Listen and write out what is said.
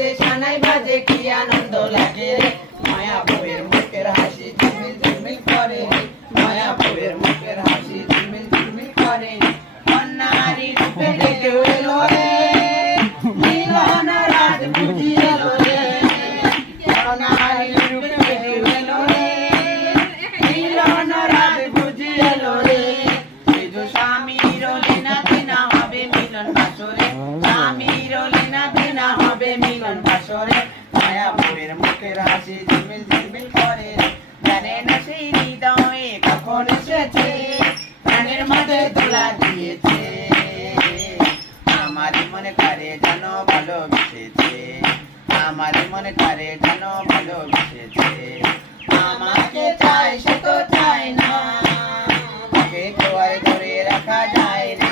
বাজে সানাই বাজে কি আনন্দ লাগে রে মায়াপুরের মুখের হাসি ঝিলমিল ঝিলমিল করে রে মায়াপুরের মুখের হাসি ঝিলমিল ঝিলমিল করে রে কন্যারি রূপে ডেকে এলো রে মিলন রাত বুঝি এলো রে কন্যারি রূপে ডেকে এলো রে মিলন রাত বুঝি এলো রে সেজো স্বামীর লীনা দিনা হবে মিলন বাসরে স্বামীর লীনা দিনা হবে মিলন বাসরে মায়াপুরের মুখের হাসি ঝিলমিল ঝিলমিল করে জানে না সেই হৃদয়ে কখন এসেছে প্রাণের মাঝে দোলা দিয়েছে আমারই মনে করে যেন ভালোবেসেছে আমারই মনে করে যেন ভালোবেসেছে আমাকে চাই সে তো চায় না তাকে কেউ আর ধরে রাখা যায় না